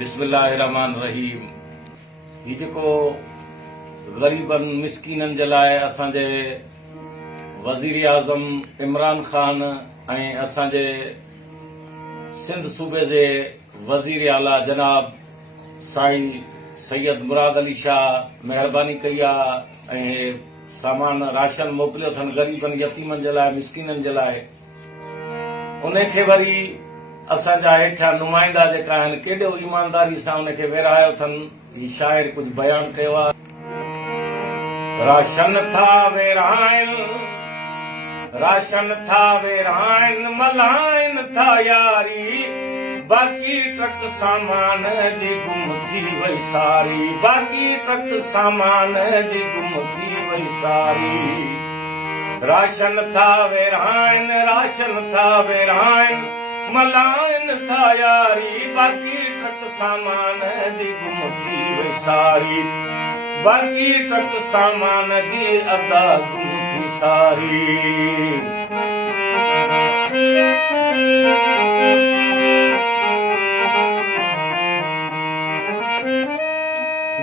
बिस्मिल्लाहिर्रहमानिर्रहीम। ही जेको ग़रीबनि मिसकीननि जे लाइ असांजे वज़ीर आज़म इमरान ख़ान ऐं असांजे सिंध सूबे जे वज़ीर आला जनाब साईं सैयद मुराद अली शाह महिरबानी कई आहे ऐं सामान राशन मोकिलियो अथनि ग़रीबनि यतीमनि जे लाइ मिसकीननि जे लाइ। उन खे वरी असांजा हेठा नुमाइंदा जेका आहिनि केॾो ईमानदारी सां उनखे विरहायो अथनि। ही शाइर कुझु बयानु कयो आहे। राशन था विरहाइनि, राशन था विरहाइनि, मल्हाइनि था यारी, बाक़ी ट्रक सामान जी गुम थी वई सारी, बाक़ी ट्रक सामान जी गुम थी वई सारी। राशन था विरहाइनि, राशन था विरहाइनि, मल्हाइनि था यारी, बाक़ी ट्रक सामान जी गुम थी वई सारी, बाक़ी ट्रक सामान जी अदा गुम थी सारी।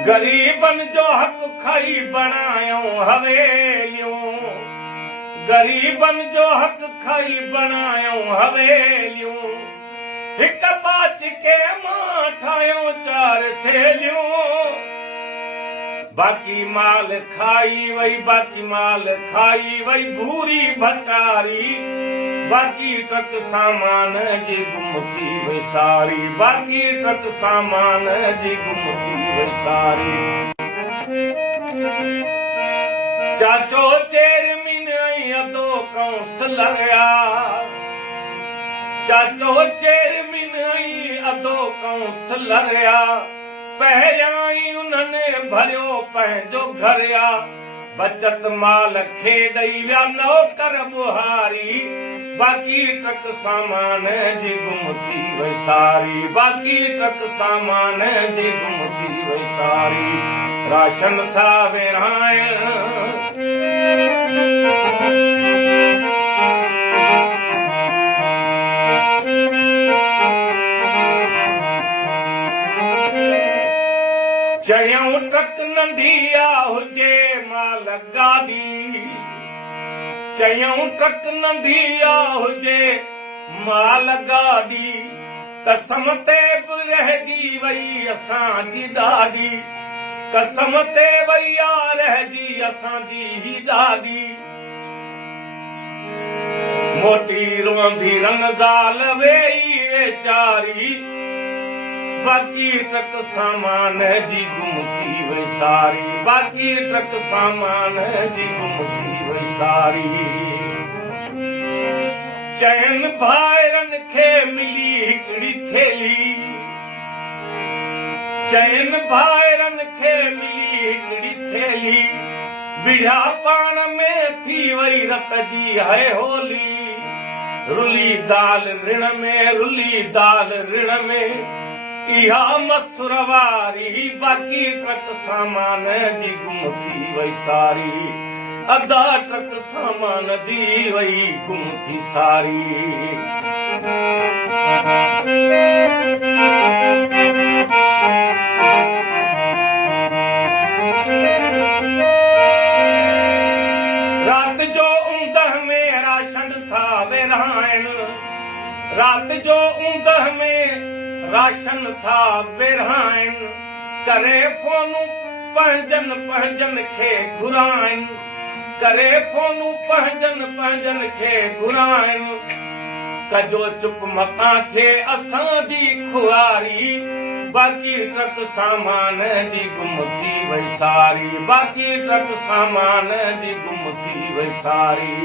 ग़रीबनि जो हक़ खाई बणायूं हवेलियूं, ग़रीबनि जो हक़ खाई बणायूं हवेलियूं, हिक बाच के मां ठाहियूं 4 थेलियूं। बाक़ी माल खाई वई, बाक़ी माल खाई वई भूरी भटारी, बाक़ी ट्रक सामान जी गुम थी वई सारी, बाक़ी ट्रक सामान जी गुम थी वई सारी। चाचो चेयरमैन ऐं अदो काउंसलर आ, चाचो चेयरमैन ऐं अदो काउंसलर आ, पहिरियां ई उन्हनि भरियो पंहिंजो घर आ, बचत माल खे ॾेई विया नौकर बुहारी, बाक़ी ट्रक सामान जी गुम थी वई सारी, बाक़ी ट्रक सामान जी गुम थी वई सारी। राशन था विरहाइनि, चयूं ट्रक नंढी आ हुजे माल गाॾी, चयूं ट्रक नंढी आ हुजे माल गाॾी, कसम ते बि रहिजी वई असांजी ॾाॾी, कसम ते वई आ रहिजी असांजी ही ॾाॾी। मोटी रोंदी रंगज़ाल वेई वेचारी, बाक़ी ट्रक सामान जी गुम थी वई सारी, बाक़ी ट्रक सामान जी गुम थी वई सारी। चयनि भाइरनि खे मिली हिकिड़ी थेली, चयनि भाइरनि खे मिली हिकिड़ी थेली, विढ़ा पाण में थी वई रत जी है होली, रुली दाल ऋण में, रुली दाल ऋण में, इहा मसुर वारी, बाक़ी ट्रक सामान जी गुम थी वई सारी, अदा ट्रक सामान जी वई गुम थी सारी। रात जो ऊंदह में राशन था विरहाइनि, रात जो ऊंदह में राशन था विरहाइनि, करे फोनूं पंहिंजनि खे घुराइनि, करे फोनूं पंहिंजनि खे घुराइनि, कजो चुप मतां थिए असांजी खुआरी, बाक़ी ट्रक सामान जी गुम थी वई सारी, बाक़ी ट्रक सामान जी गुम थी वई सारी।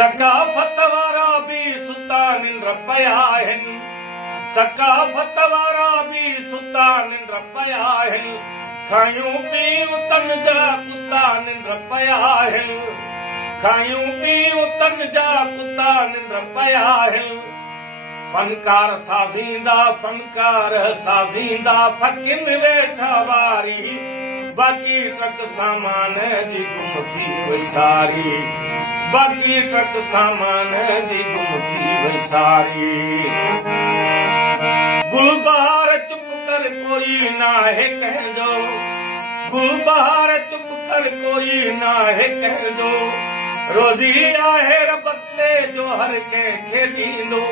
सकाफ़त वारा बि सुता निंड पिया आहिनि, सकाफ़त वारा बि सुता निंड पिया आहिनि, खायूं पीयूं तन जा कुता निंड पिया आहिनि, खायूं पीयूं तन जा कुता निंड पिया आहिनि। फनकार साज़ींदा, फनकार साज़ींदा, फकिन वेठा वारी, बाक़ी ट्रक सामान जी गुम थी वई सारी, बाक़ी ट्रक सामान जी गुम थी वई सारी। गुलबहार चुप कर कोई ना है कहजो, गुलबहार चुप कर कोई ना है कहजो, रोज़ी आहे रब ते जो हर कंहिंखे ॾींदो,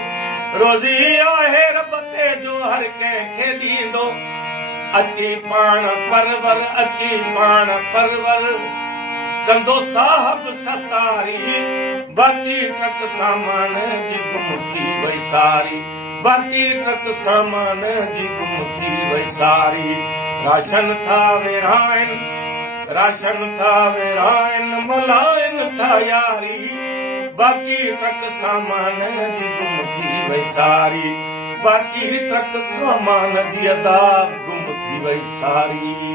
रोज़ी आहे रब ते जो हर कंहिंखे ॾींदो, अची पाण परवर, अची पाण परवर कंदो साहब सतारी। बाक़ी ट्रक सामान जी गुम थी वई सारी, बाक़ी ट्रक सामान जी गुम थी वई सारी। राशन था विरहाइनि, राशन था विरहाइनि, मल्हाइनि था यारी, बाक़ी ट्रक सामान जी गुम थी वई सारी, बाक़ी ट्रक सामान जी अदा गुम थी वई सारी।